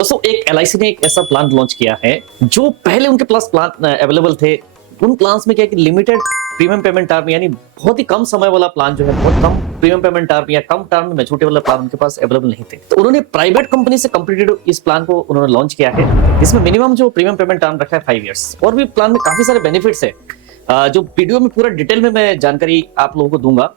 दोस्तों एक एलआईसी ने एक ऐसा प्लान लॉन्च किया है जो पहले उनके पास प्लान अवेलेबल थे। उन प्लान्स में क्या है कि लिमिटेड प्रीमियम पेमेंट टर्म यानी बहुत ही कम समय वाला प्लान जो है, बहुत कम प्रीमियम पेमेंट टर्म या कम टर्म में मैच्योरिटी वाला प्लान उनके पास अवेलेबल नहीं थे। तो उन्होंने प्राइवेट कंपनी से कंप्लीटेड इस प्लान को उन्होंने लॉन्च किया है। इसमें मिनिमम जो प्रीमियम पेमेंट टर्म रखा है 5 इयर्स, और भी प्लान में काफी सारे बेनिफिट्स है जो वीडियो में पूरा डिटेल में मैं जानकारी आप लोगों को दूंगा।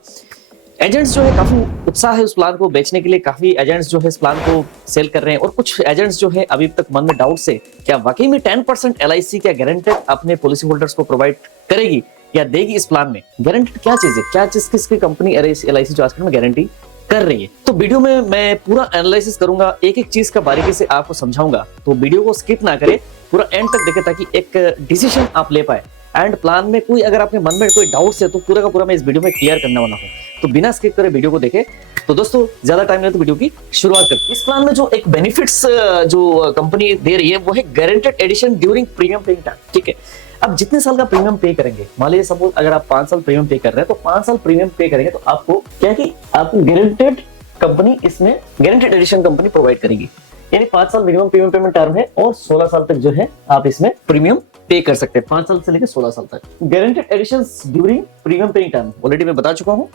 एजेंट्स जो है काफी उत्साह है उस प्लान को बेचने के लिए, काफी एजेंट्स जो है इस प्लान को सेल कर रहे हैं। और कुछ एजेंट्स जो है अभी तक मन में डाउट से क्या वाकई में 10% एलआईसी क्या गारंटेड अपने पॉलिसी होल्डर्स को प्रोवाइड करेगी या देगी इस प्लान में। गारंटेड क्या चीज है, क्या चीज किसकी कंपनी एलआईसी जो आजकल में गारंटी कर रही है। तो वीडियो में मैं पूरा एनालिसिस करूंगा, एक एक चीज का बारीकी से आपको समझाऊंगा। तो वीडियो को स्किप ना करें, पूरा एंड तक देखें ताकि एक डिसीजन आप ले पाए। एंड प्लान में कोई अगर आपके मन में कोई डाउट्स है तो पूरा का पूरा मैं इस वीडियो में क्लियर करने वाला हूं। तो बिना स्किप करे वीडियो को देखें। तो दोस्तों ज्यादा टाइम नहीं तो वीडियो की शुरुआत करते हैं। इस प्लान में जो एक बेनिफिट्स जो कंपनी दे रही है वो है guaranteed addition during premium paying time. ठीक है, अब जितने साल का प्रीमियम पे करेंगे, मान लीजिए सपोज अगर आप 5 साल प्रीमियम पे कर रहे हैं तो 5 साल प्रीमियम पे करेंगे तो आपको क्या है कि आपको गारंटेड कंपनी इसमें गारंटेड एडिशन कंपनी प्रोवाइड करेगी। यानी 5 साल मिनिमम प्रीमियम पेमेंट टर्म है और 16 साल तक जो है आप इसमें प्रीमियम पे कर सकते हैं। 5 साल से लेकर 16 साल तक guaranteed additions during premium paying term already मैं बता चुका हूं।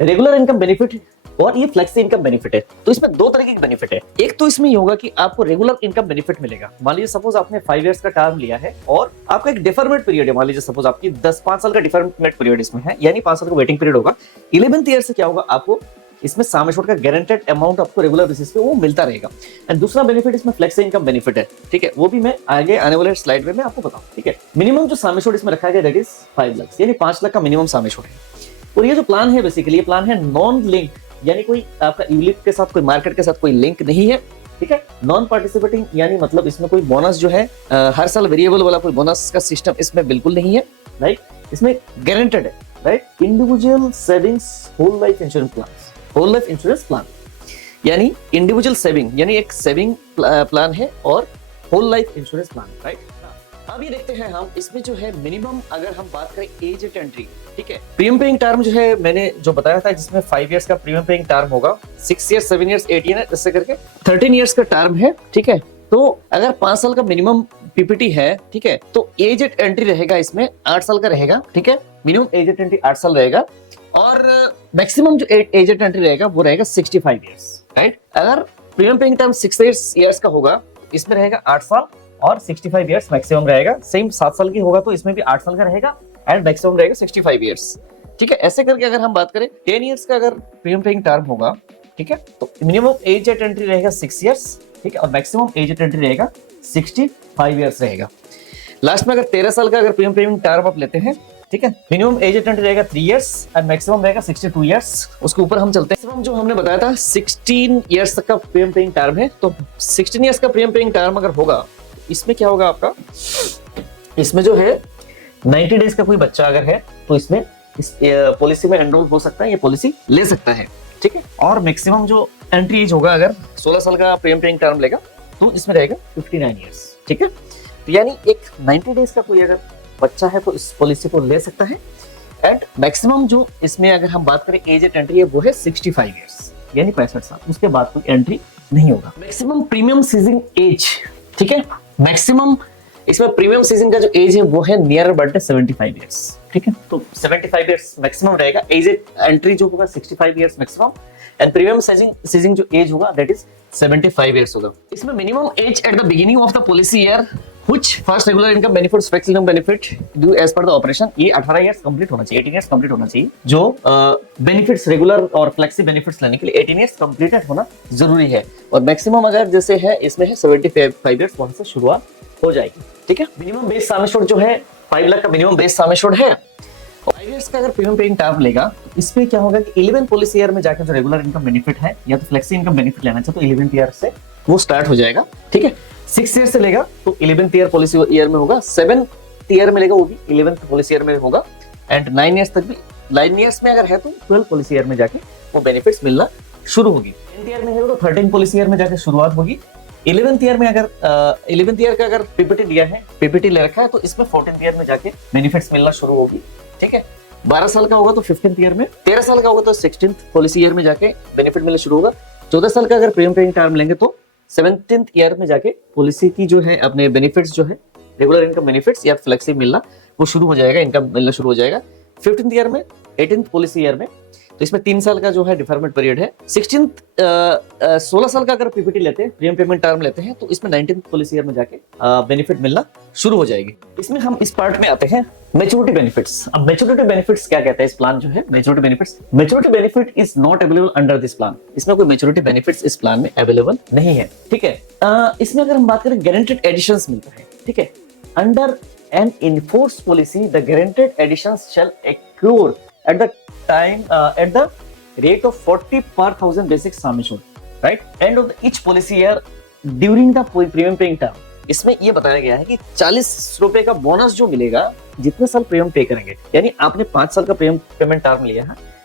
रेगुलर इनकम बेनिफिट और ये फ्लेक्सी इनकम बेनिफिट है। तो इसमें दो तरह के बेनिफिट है। एक तो इसमें ये होगा कि आपको रेगुलर इनकम बेनिफिट मिलेगा। मान लीजिए सपोज आपने 5 इयर्स का टर्म लिया है और आपका एक डिफरमेंट पीरियड है। मान लीजिए सपोज आपकी 5 साल का डिफरमेंट पीरियड इसमें है, यानी 5 साल का वेटिंग पीरियड होगा। 11th ईयर से क्या होगा, आपको इसमें सम एश्योर्ड का गारंटेड अमाउंट आपको रेगुलर बेसिस पे वो मिलता रहेगा। एंड दूसरा बेनिफिट इसमें फ्लेक्सी इनकम बेनिफिट है। ठीक है, वो भी मैं आगे आने वाले स्लाइड में मैं आपको बताऊं। ठीक है, मिनिमम जो सम एश्योर्ड इसमें रखा गया दैट इज 5 लाख, यानी 5 लाख का मिनिमम सम एश्योर्ड है। और ये जो प्लान है बेसिकली ये प्लान है नॉन लिंक, यानी कोई आपका यूलिप के साथ कोई मार्केट के साथ कोई लिंक नहीं है। ठीक है, नॉन पार्टिसिपेटिंग यानी मतलब इसमें कोई बोनस जो है हर साल वेरिएबल वाला कोई बोनस का सिस्टम इसमें बिल्कुल नहीं है। राइट, इसमें गारंटेड है। Right, individual savings whole life insurance plan, whole life insurance plan यानी इंडिविजुअल सेविंग यानी एक सेविंग प्लान है और whole life insurance plan. Right, अब ये देखते हैं हम इसमें जो है मिनिमम अगर हम बात करें एज एट एंट्री। ठीक है, प्रीमियम पेइंग टर्म जो है मैंने जो बताया था जिसमें 5 इयर्स का प्रीमियम पेइंग टर्म होगा, 6 इयर्स 7 इयर्स 8 इयर्स ऐसे करके 13 इयर्स का टर्म है। ठीक है, तो अगर 5 साल का मिनिमम पीपीटी है, ठीक है, तो एज एट एंट्री रहेगा इसमें 8 साल का रहेगा। ठीक है, मिनिमम एज एट एंट्री 8 साल रहेगा और मैक्सिमम जो एज एट एंट्री रहेगा वो रहेगा 65 इयर्स। राइट, अगर प्रीमियम पेइंग टर्म 6 इयर्स का होगा इसमें रहेगा 8 साल और 65 इयर्स मैक्सिमम रहेगा। सेम 7 साल की होगा तो इसमें भी 8 साल का रहेगा एंड मैक्सिमम रहेगा 65 इयर्स। ठीक है, ऐसे करके अगर हम बात करें 10 इयर्स का अगर प्रीमियम पेइंग टर्म होगा, ठीक है, तो मिनिमम एज एट एंट्री रहेगा 6 इयर्स। ठीक है, और मैक्सिमम एज एट एंट्री रहेगा 65 इयर्स रहेगा। लास्ट में अगर 13 साल का अगर प्रीमियम पेइंग टर्म आप लेते हैं, ठीक है, मिनिमम एज एट एंट्री रहेगा 3 इयर्स एंड मैक्सिमम रहेगा 62 इयर्स। उसके ऊपर हम चलते हैं। मैक्सिमम जो हमने बताया था 16 इयर्स तक का प्रीमियम पेइंग टर्म है। तो 16 इयर्स का प्रीमियम पेइंग टर्म अगर होगा इसमें क्या होगा आपका, इसमें जो है 90 डेज का कोई बच्चा अगर है तो इसमें इस पॉलिसी में एनरोल हो सकता है, ये पॉलिसी ले सकता है। ठीक है, और मैक्सिमम जो एंट्री एज होगा अगर 16 साल का प्रीमियम पेइंग टर्म लेगा तो इसमें रहेगा 59 इयर्स। ठीक है, तो यानी एक 90 डेज का कोई अगर बच्चा है तो इस पॉलिसी को ले सकता है। एंड मैक्सिमम जो इसमें अगर हम बात करें एज एट एंट्री है वो है 65 इयर्स, यानी 65 साल, उसके बाद कोई एंट्री नहीं होगा। मैक्सिमम प्रीमियम सीजिंग एज, ठीक है, मैक्सिमम इसमें प्रीमियम सीजन का जो एज है वो है नियर बर्थडे 75 इयर्स। ठीक है, तो 75 इयर्स मैक्सिमम रहेगा। एज एंट्री जो होगा 65 years maximum and premium ceasing जो एज होगा दैट इज 75 इयर्स होगा। इसमें minimum age at the beginning of the policy year which first regular income benefits flex income benefit due as per the operation, ये 18 years complete होना चाहिए, 18 years complete होना चाहिए। जो बेनिफिट्स रेगुलर और flexi benefits लेने के लिए 18 इयर्स कंप्लीटेड होना जरूरी है। और मैक्सिमम अगर जैसे है इसमें है 75 इयर्स, वहां से शुरुआत हो जाएगी। ठीक है, मिनिमम बेस सम एश्योर्ड जो है 5 लाख का मिनिमम बेस सम एश्योर्ड है। 5 इयर्स का अगर प्रीमियम पेइंग टर्म लेगा तो इसमें क्या होगा कि 11 पॉलिसी ईयर में जाकर जो रेगुलर इनकम बेनिफिट है या तो फ्लेक्सी इनकम बेनिफिट लेना चाहे तो 11th ईयर से वो स्टार्ट हो जाएगा। ठीक है, 6 ईयर से लेगा तो 11th ईयर पॉलिसी ईयर में होगा, 7th ईयर में लेगा वो भी 11th पॉलिसी ईयर में होगा एंड 9 इयर्स तक भी 9 इयर्स में अगर है तो 12 पॉलिसी ईयर में जाके वो बेनिफिट्स मिलना शुरू होगी। 10th ईयर में है तो 13 पॉलिसी ईयर में जाके शुरुआत होगी। 11th ईयर में अगर 11th ईयर का अगर पीपीटी लिया है, पीपीटी ले रखा है तो इसमें 14th ईयर में जाके बेनिफिट्स मिलना शुरू होगी। ठीक है, 12 साल का होगा तो 15th ईयर में, 13 साल का होगा तो 16th पॉलिसी ईयर में जाके बेनिफिट मिलना शुरू होगा। 14 साल का अगर प्रीमियम पेइंग टर्म लेंगे तो 17th ईयर में जाके पॉलिसी की जो है अपने बेनिफिट्स जो है रेगुलर इनकम बेनिफिट्स या फ्लेक्सिबल मिलना वो शुरू हो जाएगा, इनकम मिलना शुरू हो जाएगा 15th ईयर में, 18th पॉलिसी ईयर में। तो इसमें 3 साल का जो है डिफरमेंट पीरियड है। 16 साल का अगर पीपीटी लेते हैं, प्रीमियम पेमेंट टर्म लेते हैं, तो इसमें 19th पॉलिसी ईयर में जाके बेनिफिट मिलना शुरू हो जाएगी। इसमें हम इस पार्ट में आते हैं मैच्योरिटी बेनिफिट्स। अब मैच्योरिटी बेनिफिट्स क्या कहता है इस प्लान जो है maturity benefit is not available under this plan. इसमें कोई मैच्योरिटी बेनिफिट्स इस प्लान में अवेलेबल नहीं है, ठीक है। इसमें अगर हम बात करें गारंटेड एडिशंस मिलता है, ठीक है। Under an enforced policy, the guaranteed additions shall accrue at the time at the rate of 40 per thousand basic sum assured, right? End of each policy year during the premium paying term. इसमें ये बताया गया है कि 40 रुपए का bonus जो मिलेगा जितने साल प्रीमियम पे करेंगे, यानी आपने 5 साल का प्रीमियम पेमेंट टर्म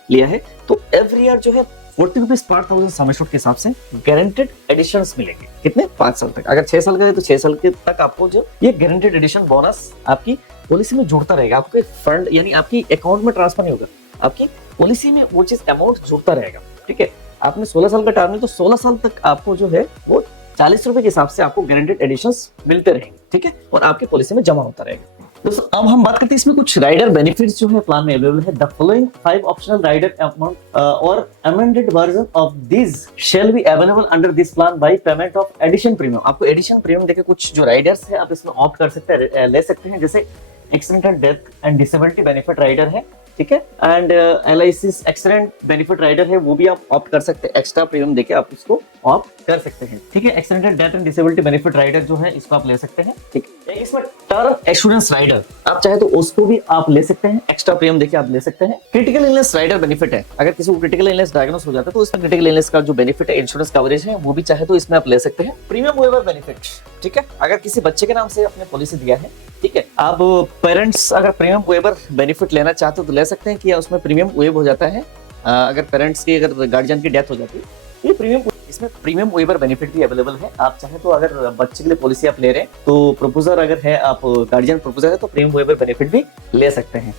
लिया है तो एवरी ईयर जो है 40 rupees per thousand sum assured के हिसाब से गारंटेड एडिशंस मिलेंगे। कितने? 5 साल तक। अगर 6 साल का है तो 6 साल के तक आपको जो ये गारंटेड एडिशन बोनस आपकी पॉलिसी में जुड़ता रहेगा। आपके फंड यानी आपकी अकाउंट में ट्रांसफर नहीं होगा, आपकी पॉलिसी में वो चीज अमाउंट जुड़ता रहेगा, ठीक है। आपने 16 साल का टर्म है तो 16 साल तक आपको जो है वो 40 रुपए के हिसाब से आपको गारंटेड एडिशंस मिलते रहेंगे, ठीक है, और आपकी पॉलिसी में जमा होता रहेगा। दोस्तों अब हम बात करते हैं इसमें कुछ राइडर बेनिफिट्स जो है प्लान में अवेलेबल है। The following 5 optional rider amount और amended version of this shall be available under this plan by payment of addition premium. आपको एडिशन प्रीमियम देके कुछ जो राइडर्स है आप इसमें ऑप्ट कर सकते हैं, ले सकते हैं। जैसे accidental death and disability benefit rider है, ठीक है, and LIC accident benefit rider है, वो भी आप ऑप्ट कर सकते हैं। एक्स्ट्रा प्रीमियम देके आप उसको ऑप्ट कर सकते हैं, ठीक है। Accidental death and disability benefit rider जो है इसको आप ले सकते हैं, ठीक है। इसमें टर्म एश्योरेंस राइडर आप चाहे तो उसको भी आप ले सकते हैं, एक्स्ट्रा प्रीमियम देके आप ले सकते हैं। क्रिटिकल इलनेस राइडर बेनिफिट है, अगर किसी को क्रिटिकल इलनेस डायग्नोस हो जाता है तो इसमें क्रिटिकल इलनेस का जो बेनिफिट है, इंश्योरेंस कवरेज है, वो भी चाहे तो इसमें आप ले सकते हैं। प्रीमियम वेवर बेनिफिट, ठीक है, अगर किसी बच्चे के नाम से आपने पॉलिसी दिया है, ठीक है, आप पेरेंट्स अगर प्रीमियम वेवर बेनिफिट लेना चाहते हो तो ले सकते हैं कि उसमें प्रीमियम वेव हो जाता है। अगर पेरेंट्स की अगर गार्जियन की डेथ हो जाती है, ये प्रीमियम इसमें प्रीमियम वेवर बेनिफिट भी अवेलेबल है। आप चाहे तो अगर बच्चे के लिए पॉलिसी आप ले रहे हैं तो प्रपोजर अगर है, आप गार्जियन प्रपोजर है तो प्रीमियम वेवर बेनिफिट भी ले सकते हैं।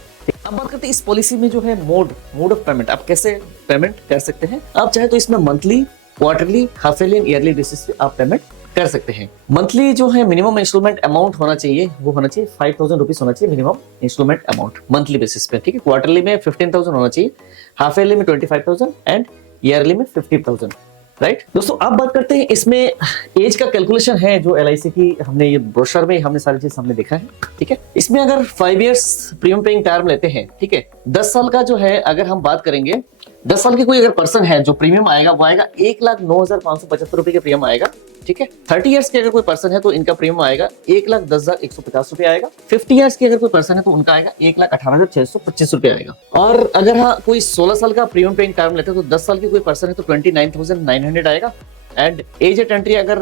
अब बात करते हैं इस पॉलिसी में जो है मोड ऑफ पेमेंट, आप कैसे पेमेंट कर सकते हैं। आप चाहे तो इसमें monthly, quarterly, half yearly, yearly basis पे आप पेमेंट कर सकते हैं। मंथली जो है मिनिमम इंस्टॉलमेंट अमाउंट होना चाहिए, वो होना चाहिए 5000 रुपीज होना चाहिए minimum installment amount monthly basis पे, ठीक है। क्वार्टरली में 15000 होना चाहिए, हाफ ईयरली में 25000 एंड ईयरली में 50000, राइट। दोस्तों अब बात करते हैं इसमें एज का कैलकुलेशन है जो LIC की हमने ये ब्रोशर में हमने सारी चीज हमने देखा है, ठीक है। इसमें अगर 5 इयर्स प्रीमियम पेइंग टर्म लेते हैं, ठीक है, 10 साल का जो है अगर हम बात करेंगे, 10 साल के कोई अगर पर्सन है जो प्रीमियम आएगा वो आएगा 1,09,575 रुपए के प्रीमियम आएगा, ठीक है। 30 इयर्स के अगर कोई पर्सन है तो इनका प्रीमियम आएगा 1,10,150 रुपए आएगा। 50 इयर्स के अगर कोई पर्सन है तो उनका आएगा 1,18,625 रुपए आएगा। और अगर हाँ कोई 16 साल का प्रीमियम पेइंग टर्म लेते हैं तो 10 साल के कोई पर्सन है तो 29,900 आएगा। एंड एज एट एंट्री अगर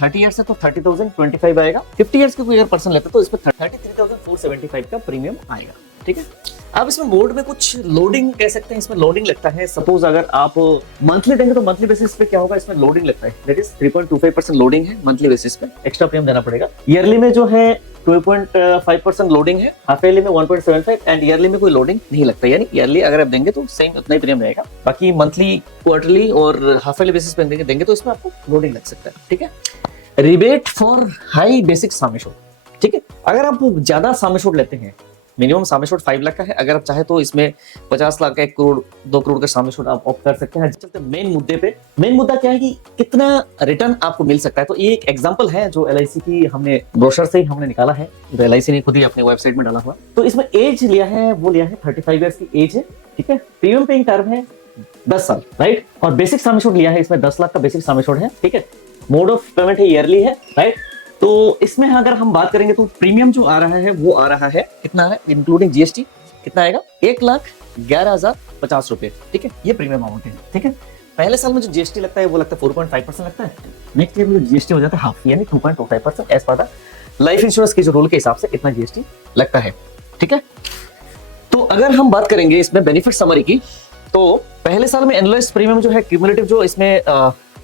30 इयर्स है तो 30,025 आएगा। 50 इयर्स के कोई अगर पर्सन लेते हैं तो इसमें 33,475 का प्रीमियम आएगा, ठीक है। अब इसमें मोड में कुछ लोडिंग कह सकते हैं, इसमें लोडिंग लगता है। सपोज अगर आप मंथली देंगे तो मंथली बेसिस पे क्या होगा, इसमें लोडिंग लगता है, दैट इज 3.25% लोडिंग है मंथली बेसिस पे, एक्स्ट्रा प्रीमियम देना पड़ेगा। ईयरली में जो है 2.5% लोडिंग है, हाफ ईयरली में 1.75 एंड ईयरली में कोई लोडिंग नहीं लगता, यानी ईयरली अगर आप देंगे तो सेम उतना ही प्रीमियम रहेगा। बाकी मंथली, क्वार्टरली और हाफ ईयरली बेसिस पे देंगे तो इसमें आपको लोडिंग लग सकता है, ठीक है। Rebate for high basic sum assured, ठीक है, अगर आप ज्यादा सम एश्योर्ड लेते हैं, मिनिमम सम एश्योर्ड 5 लाख का है, अगर आप चाहे तो इसमें 50 लाख का, 1 करोड़, 2 करोड़ का सम एश्योर्ड आप ऑप्ट कर सकते हैं। चलते मेन मुद्दे पे, मेन मुद्दा क्या है कि कितना रिटर्न आपको मिल सकता है। तो ये एक एग्जांपल है जो LIC की हमने ब्रोशर से ही हमने निकाला है, जो LIC ने खुद ही अपने वेबसाइट में डाला हुआ। तो इसमें एज लिया है, वो लिया है 35 इयर्स की एज है, ठीक है। प्रीमियम पेइंग टर्म है 10 साल, राइट, और बेसिक सम एश्योर्ड लिया है, इसमें 10 लाख का बेसिक सम एश्योर्ड है, ठीक है। मोड ऑफ पेमेंट है ईयरली है, राइट। तो इसमें अगर हम बात करेंगे तो प्रीमियम जो आ रहा है वो आ रहा है कितना है, इंक्लूडिंग GST कितना आएगा, 1,11,050 रुपए, ठीक है। ये प्रीमियम अमाउंट है, ठीक है। पहले साल में जो GST लगता है वो लगता है 4.5% लगता है। नेक्स्ट ईयर में जो GST हो जाता है हाफ, यानी 2.25% as per the life insurance के जो रूल के हिसाब से इतना GST लगता है, ठीक है। तो अगर हम बात करेंगे इसमें बेनिफिट समरी की, तो पहले साल में एनुअलाइज्ड प्रीमियम जो है क्यूमुलेटिव जो इसमें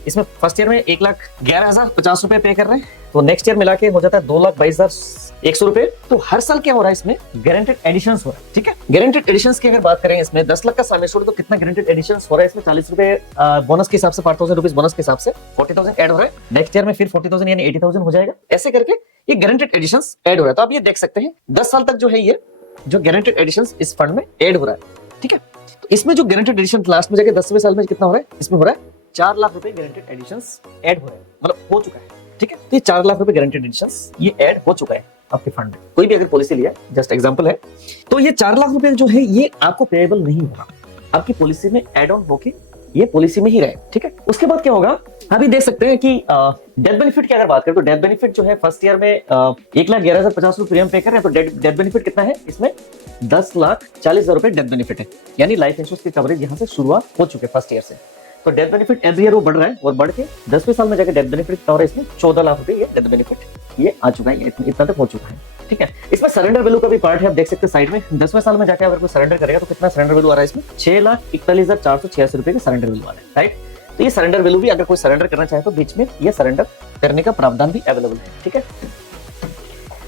इसमें फर्स्ट ईयर में 1,11,050 रुपए पे कर रहे हैं, तो नेक्स्ट ईयर मिला के हो जाता है 2,22,100 रुपए। तो हर साल क्या हो रहा है इसमें गारंटेड एडिशंस हो रहा है, ठीक है। गारंटेड एडिशंस की अगर बात करें इसमें 10 लाख का सामेश्वर, तो कितना गारंटेड एडिशंस हो रहा है इसमें 40 रुपए बोनस के हिसाब से, 5,000 रुपीज बोनस के हिसाब से 40,000 ऐड हो रहा है। नेक्स्ट ईयर में फिर 40,000 यानी 80,000 हो जाएगा। ऐसे करके ये गारंटेड एडिशंस ऐड हो रहा है। तो आप ये देख सकते हैं 10 साल तक जो है ये जो गारंटेड एडिशंस इस फंड में ऐड हो रहा है, ठीक है। तो इसमें जो गारंटेड एडिशन लास्ट में जाके 10वें साल में कितना हो रहा है, इसमें हो रहा है 4 लाख रुपए गारंटेड एडिशंस ऐड हो रहे हैं, मतलब हो चुका है, ठीक है। तो ये 4 लाख रुपए गारंटेड एडिशंस ये ऐड हो चुका है आपके फंड में। कोई भी अगर पॉलिसी लिया, जस्ट एग्जांपल है, तो ये 4 लाख रुपए जो है ये आपको पेएबल नहीं होगा, आपकी पॉलिसी में एड ऑन होके ये पॉलिसी में ही रहे, ठीक है। उसके बाद क्या होगा, अभी देख सकते हैं कि डेथ बेनिफिट की अगर बात करें तो डेथ बेनिफिट जो है फर्स्ट ईयर में 1,11,050 रुपए प्रीमियम पे कर रहे हैं, तो डेथ बेनिफिट कितना है इसमें 10,40,000 रुपए डेथ बेनिफिट है, यानी लाइफ इंश्योरेंस की कवरेज यहाँ से शुरुआत हो चुकी है फर्स्ट ईयर से। तो डेथ बेनिफिट एवरी ईयर वो बढ़ रहा है और बढ़ के 10वें साल में जाकर डेथ बेनिफिट कितना हो रहा है इसमें 14 लाख रुपए ये डेथ बेनिफिट ये आ चुका है, इतना तक हो चुका है, ठीक है। इसमें सरेंडर वैल्यू का भी पार्ट है, आप देख सकते हैं साइड में 10वें साल में जाकर अगर कोई सरेंडर करेगा तो कितना सरेंडर वैल्यू आ रहा है इसमें 6,41,486 रुपए का सरेंडर वैल्यू आ रहा है, राइट। तो ये सरेंडर वैल्यू भी अगर कोई सरेंडर करना चाहे तो बीच में ये सरेंडर करने का प्रावधान भी अवेलेबल है, ठीक है।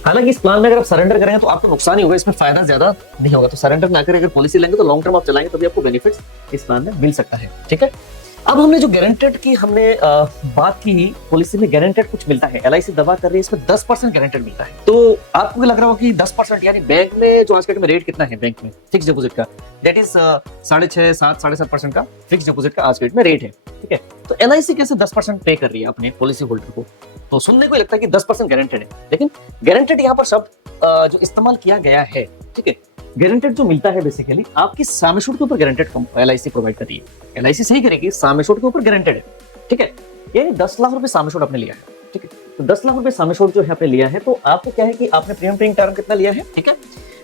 हालांकि इस प्लान में अगर आप सरेंडर करेंगे तो आपको नुकसान ही होगा, इसमें फायदा ज्यादा नहीं होगा। तो सरेंडर ना करके अगर पॉलिसी लेंगे तो लॉन्ग टर्म आप चलाएंगे तभी आपको बेनिफिट्स इस प्लान में मिल सकता है, ठीक है। अब हमने जो गारंटेड की हमने बात की, पॉलिसी में गारंटेड कुछ मिलता है, LIC दवा कर रही है इसमें 10% गारंटेड मिलता है। तो आपको लग रहा होगा कि 10% यानी बैंक में जो आज के डेट में रेट कितना है बैंक में फिक्स डिपॉजिट का, दैट इज 6.5, 7, 7.5% का फिक्स डिपॉजिट का आज के डेट में रेट है, ठीक है। तो LIC कैसे 10% पे कर रही है अपने पॉलिसी होल्डर को, तो सुनने को लगता है कि 10% गारंटेड है, लेकिन गारंटेड यहाँ पर शब्द जो इस्तेमाल किया गया है, ठीक है। गारंटेड जो मिलता है बेसिकली आपकी सम एश्योर्ड के ऊपर गारंटेड LIC प्रोवाइड कर रही है, LIC सही करेगी सम एश्योर्ड के ऊपर गारंटेड है, ठीक है। यानी 10 लाख रुपए सम एश्योर्ड आपने लिया है, ठीक है। तो 10 लाख रुपए सम एश्योर्ड जो है आपने लिया है, तो आपको क्या है कि आपने प्रीमियम पेइंग टर्म कितना लिया है, ठीक है।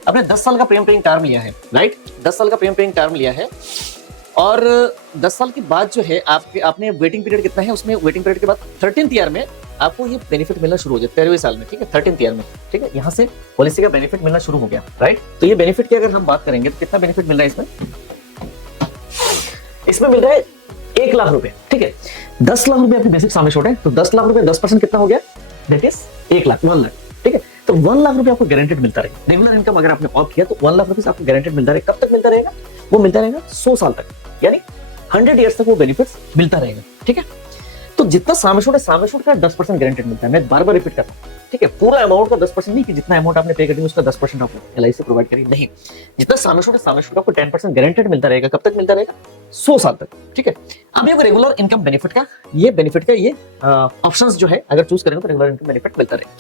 आपने 10 साल का प्रीमियम पेइंग टर्म लिया है, राइट, 10 साल का प्रीमियम पेइंग टर्म लिया है। और 10 साल के बाद जो है आपने वेटिंग पीरियड कितना है, उसमें वेटिंग पीरियड के बाद 13th ईयर में आपको ये बेनिफिट मिलना शुरू हो जाए, 13वें साल में, ठीक है, 13th ईयर में, ठीक है। यहाँ से पॉलिसी का बेनिफिट मिलना शुरू हो गया, राइट। तो ये बेनिफिट की अगर हम बात करेंगे तो कितना बेनिफिट मिल रहा है इसमें मिल रहा है 1 लाख रुपए, ठीक है। 10 लाख रुपए आपकी बेसिक सम एश्योर्ड है, तो 10 लाख रुपए 10% कितना हो गया, दैट इज 1 लाख, 1 लाख, ठीक है। तो 1 लाख रुपए आपको गारंटेड मिलता रहेगा। रेगुलर इनकम अगर आपने ऑप्ट किया तो 1 लाख रुपए आपको गारंटेड मिलता रहेगा। कब तक मिलता रहेगा, वो मिलता रहेगा 100 साल तक, यानी 100 ईयर्स तक वो बेनिफिट्स मिलता रहेगा, ठीक है। तो जितना सम एश्योर्ड है, सम एश्योर्ड का 10% गारंटेड मिलता है। मैं बार बार रिपीट कर रहा हूँ, ठीक है। पूरा अमाउंट का 10% नहीं कि जितना अमाउंट आपने पे कर दिया उसका 10% आपको LIC प्रोवाइड करेगी, नहीं। जितना सम एश्योर्ड है, सम एश्योर्ड आपको 10% गारंटेड मिलता रहेगा। कब तक मिलता रहेगा, 100 साल तक, ठीक है। अब ये रेगुलर इनकम बेनिफिट का ये ऑप्शंस जो है अगर चूज करेंगे तो रेगुलर इनकम बेनिफिट मिलता रहेगा।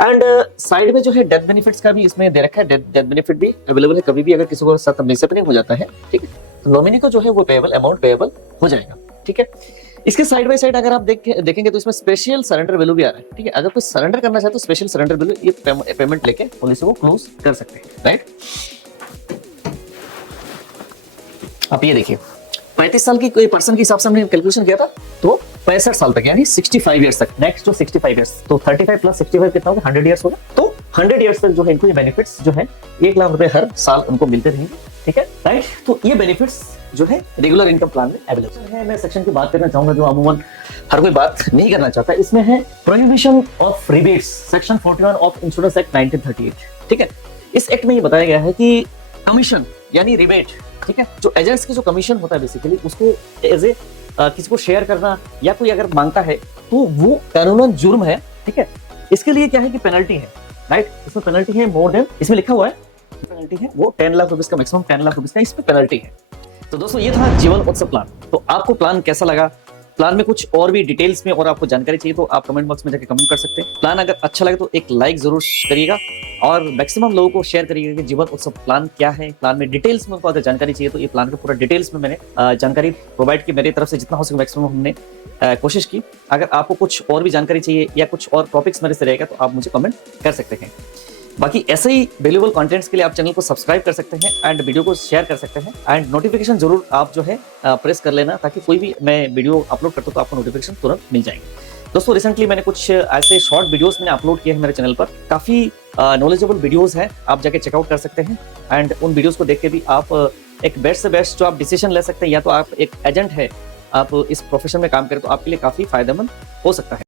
एंड साइड में जो है डेथ बेनिफिट्स का भी इसमें दे रखा है, डेथ बेनिफिट भी अवेलेबल है। कभी भी अगर किसी को साथ मिसहैपनिंग हो जाता है, ठीक है, तो नॉमिनी को जो है वो पेएबल अमाउंट पेएबल हो जाएगा, ठीक है। इसके साइड बाय साइड अगर आप देखेंगे तो इसमें स्पेशल सरेंडर वैल्यू भी आ रहा है, ठीक है। अगर कोई सरेंडर करना चाहे तो स्पेशल सरेंडर वैल्यू ये पेमेंट लेके पॉलिसी को क्लोज कर सकते हैं, राइट। आप ये देखिए 35 साल की कोई पर्सन के हिसाब से हमने कैलकुलेशन किया था, तो 65 साल तक यानी 65 ईयर्स तक, नेक्स्ट जो 65 ईयर्स, तो 35 प्लस 65 कितना होगा, 100 ईयर्स होगा। तो 100 ईयर्स तक जो है इनको ये बेनिफिट्स जो है 1 लाख रुपए हर साल उनको मिलते रहेंगे, ठीक है, राइट। तो ये बेनिफिट्स जो है रेगुलर इनकम प्लान में अवेलेबल है। मैं सेक्शन की बात करना चाहूंगा जो अमूमन हर कोई बात नहीं करना चाहता, इसमें है prohibition of rebates, section 41 of insurance act 1938, ठीक है। इस एक्ट में ये बताया गया है कि कमीशन यानी रिबेट, ठीक है, जो एजेंट्स की जो कमीशन होता है बेसिकली उसको एज ए किसी को शेयर करना या कोई अगर मांगता है तो वो कानूनन जुर्म है, ठीक है। इसके लिए क्या है कि पेनल्टी है, राइट। इसमें पेनल्टी है मोर देन, इसमें लिखा हुआ है पेनल्टी है वो 10 लाख रुपए का, मैक्सिमम 10 लाख रुपए का इसमें पेनल्टी है। तो दोस्तों ये था जीवन उत्सव प्लान। तो आपको प्लान कैसा लगा, प्लान में कुछ और भी डिटेल्स में और आपको जानकारी चाहिए तो आप कमेंट बॉक्स में जाकर कमेंट कर सकते हैं। प्लान अगर अच्छा लगे तो एक लाइक जरूर करिएगा और मैक्सिमम लोगों को शेयर करिएगा कि जीवन उत्सव प्लान क्या है। प्लान में डिटेल्स में उनको अगर जानकारी चाहिए तो ये प्लान का पूरा डिटेल्स में मैंने जानकारी प्रोवाइड की, मेरी तरफ से जितना हो सके मैक्सिमम हमने कोशिश की। अगर आपको कुछ और भी जानकारी चाहिए या कुछ और टॉपिक्स मेरे से रहेगा तो आप मुझे कमेंट कर सकते हैं। बाकी ऐसे ही वैल्यूएबल कंटेंट्स के लिए आप चैनल को सब्सक्राइब कर सकते हैं एंड वीडियो को शेयर कर सकते हैं एंड नोटिफिकेशन जरूर आप जो है प्रेस कर लेना ताकि कोई भी मैं वीडियो अपलोड करता हूं तो आपको नोटिफिकेशन तुरंत मिल जाएंगे। दोस्तों रिसेंटली मैंने कुछ ऐसे शॉर्ट वीडियोस मैंने अपलोड किए हैं मेरे चैनल पर, काफी नॉलेजेबल वीडियोस हैं, आप जाके चेकआउट कर सकते हैं एंड उन वीडियोस को देख के भी आप एक बेस्ट से बेस्ट जो आप डिसीजन ले सकते हैं। या तो आप एक एजेंट है आप इस प्रोफेशन में काम करें तो आपके लिए काफ़ी फायदेमंद हो सकता है।